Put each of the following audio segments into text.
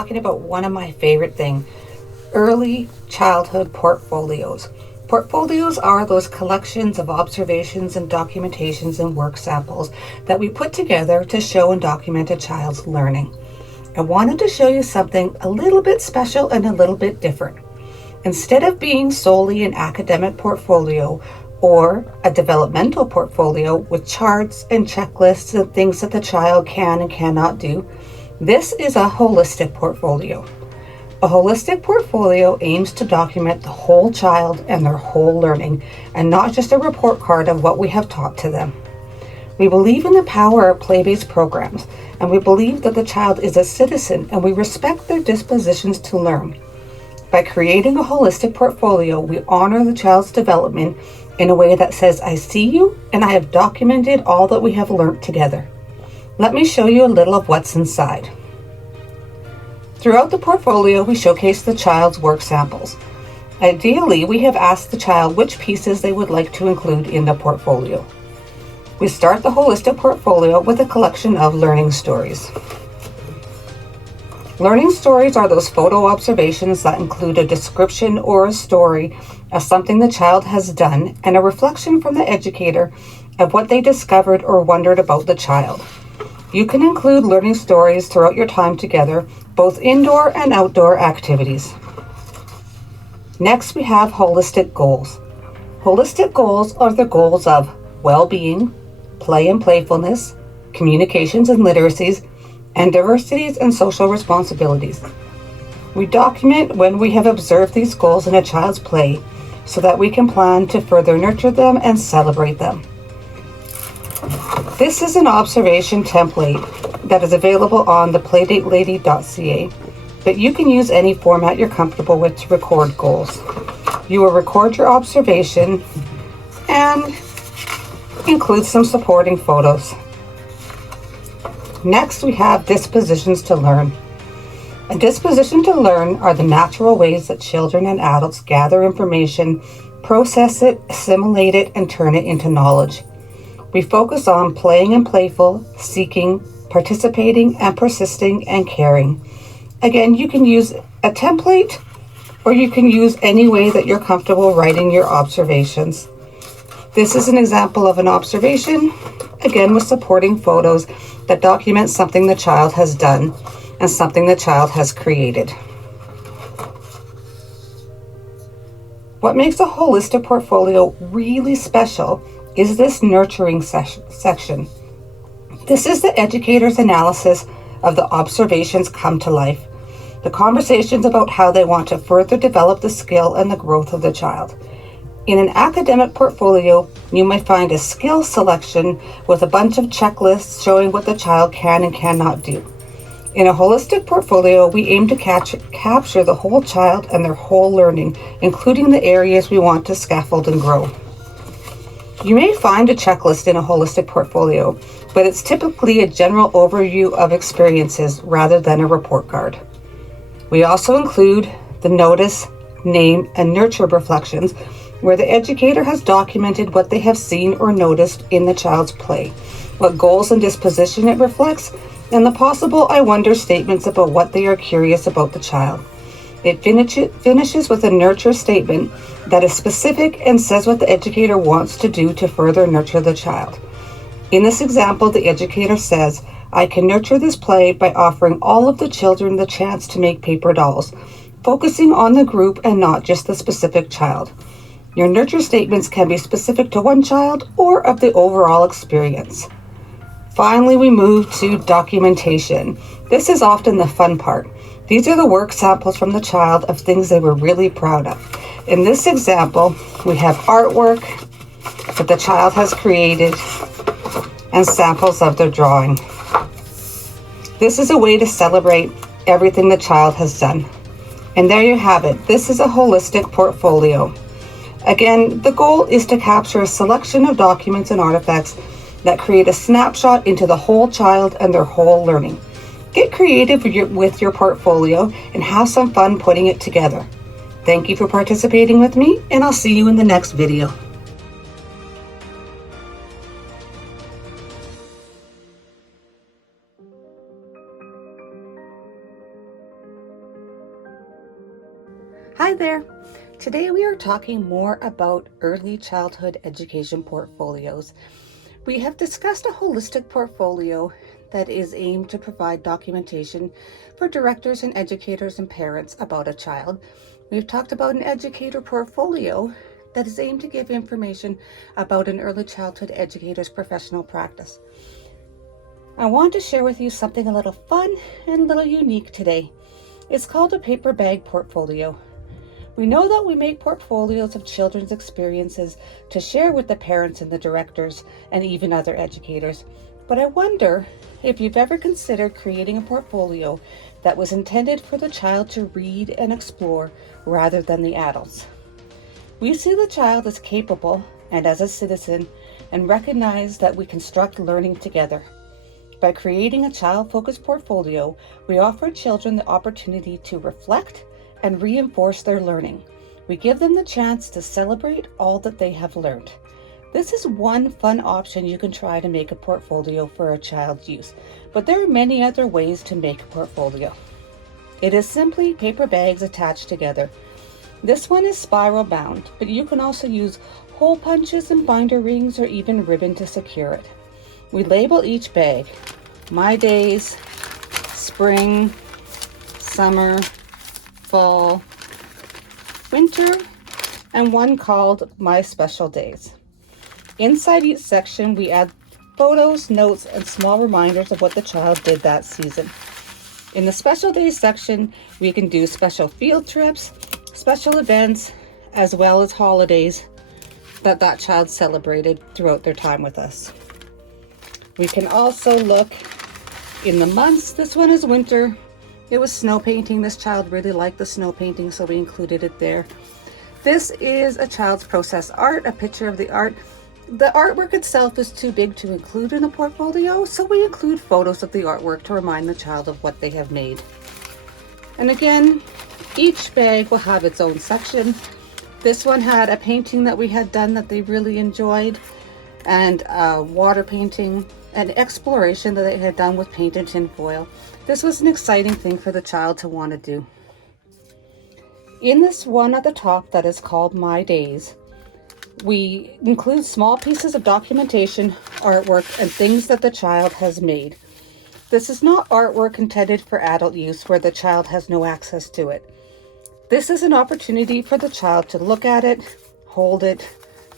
talking about one of my favorite things, early childhood portfolios. Portfolios are those collections of observations and documentations and work samples that we put together to show and document a child's learning. I wanted to show you something a little bit special and a little bit different. Instead of being solely an academic portfolio or a developmental portfolio with charts and checklists and things that the child can and cannot do, this is a holistic portfolio. A holistic portfolio aims to document the whole child and their whole learning, and not just a report card of what we have taught to them. We believe in the power of play-based programs, and we believe that the child is a citizen and we respect their dispositions to learn. By creating a holistic portfolio, we honor the child's development in a way that says, I see you and I have documented all that we have learned together. Let me show you a little of what's inside. Throughout the portfolio, we showcase the child's work samples. Ideally, we have asked the child which pieces they would like to include in the portfolio. We start the holistic portfolio with a collection of learning stories. Learning stories are those photo observations that include a description or a story of something the child has done and a reflection from the educator of what they discovered or wondered about the child. You can include learning stories throughout your time together, both indoor and outdoor activities. Next, we have holistic goals. Holistic goals are the goals of well-being, play and playfulness, communications and literacies, and diversities and social responsibilities. We document when we have observed these goals in a child's play so that we can plan to further nurture them and celebrate them. This is an observation template that is available on the playdatelady.ca, but you can use any format you're comfortable with to record goals. You will record your observation and include some supporting photos. Next, we have dispositions to learn. A disposition to learn are the natural ways that children and adults gather information, process it, assimilate it, and turn it into knowledge. We focus on playing and playful, seeking, participating, and persisting, and caring. Again, you can use a template or you can use any way that you're comfortable writing your observations. This is an example of an observation, again with supporting photos that document something the child has done and something the child has created. What makes a holistic portfolio really special is this nurturing section. This is the educator's analysis of the observations come to life, the conversations about how they want to further develop the skill and the growth of the child. In an academic portfolio, you might find a skill selection with a bunch of checklists showing what the child can and cannot do. In a holistic portfolio, we aim to capture the whole child and their whole learning, including the areas we want to scaffold and grow. You may find a checklist in a holistic portfolio, but it's typically a general overview of experiences rather than a report card. We also include the notice, name, and nurture reflections, where the educator has documented what they have seen or noticed in the child's play, what goals and disposition it reflects, and the possible I wonder statements about what they are curious about the child. It finishes with a nurture statement that is specific and says what the educator wants to do to further nurture the child. In this example, the educator says, I can nurture this play by offering all of the children the chance to make paper dolls, focusing on the group and not just the specific child. Your nurture statements can be specific to one child or of the overall experience. Finally, we move to documentation. This is often the fun part. These are the work samples from the child of things they were really proud of. In this example, we have artwork that the child has created and samples of their drawing. This is a way to celebrate everything the child has done. And there you have it. This is a holistic portfolio. Again, the goal is to capture a selection of documents and artifacts that create a snapshot into the whole child and their whole learning. Get creative with your portfolio and have some fun putting it together. Thank you for participating with me, and I'll see you in the next video. Hi there! Today we are talking more about early childhood education portfolios. We have discussed a holistic portfolio that is aimed to provide documentation for directors and educators and parents about a child. We've talked about an educator portfolio that is aimed to give information about an early childhood educator's professional practice. I want to share with you something a little fun and a little unique today. It's called a paper bag portfolio. We know that we make portfolios of children's experiences to share with the parents and the directors and even other educators. But I wonder if you've ever considered creating a portfolio that was intended for the child to read and explore rather than the adults. We see the child as capable and as a citizen and recognize that we construct learning together. By creating a child-focused portfolio, we offer children the opportunity to reflect and reinforce their learning. We give them the chance to celebrate all that they have learned. This is one fun option you can try to make a portfolio for a child's use, but there are many other ways to make a portfolio. It is simply paper bags attached together. This one is spiral bound, but you can also use hole punches and binder rings or even ribbon to secure it. We label each bag: My Days, Spring, Summer, Fall, Winter, and one called My Special Days. Inside each section, we add photos, notes, and small reminders of what the child did that season. In the Special Days section, we can do special field trips, special events, as well as holidays that child celebrated throughout their time with us. We can also look in the months. This one is winter. It was snow painting. This child really liked the snow painting, so we included it there. This is a child's process art, a picture of the art. The artwork itself is too big to include in the portfolio, so we include photos of the artwork to remind the child of what they have made. And again, each bag will have its own section. This one had a painting that we had done that they really enjoyed, and water painting, and exploration that they had done with paint and tin foil. This was an exciting thing for the child to want to do. In this one at the top that is called My Days, we include small pieces of documentation, artwork, and things that the child has made. This is not artwork intended for adult use where the child has no access to it. This is an opportunity for the child to look at it, hold it,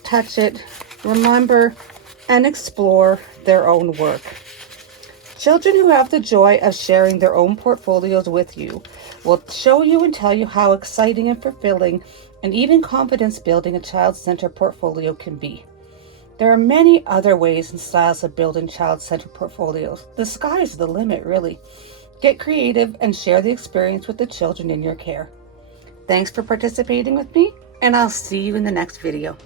touch it, remember, and explore their own work. Children who have the joy of sharing their own portfolios with you will show you and tell you how exciting and fulfilling and even confidence building a child-centered portfolio can be. There are many other ways and styles of building child-centered portfolios. The sky's the limit, really. Get creative and share the experience with the children in your care. Thanks for participating with me, and I'll see you in the next video.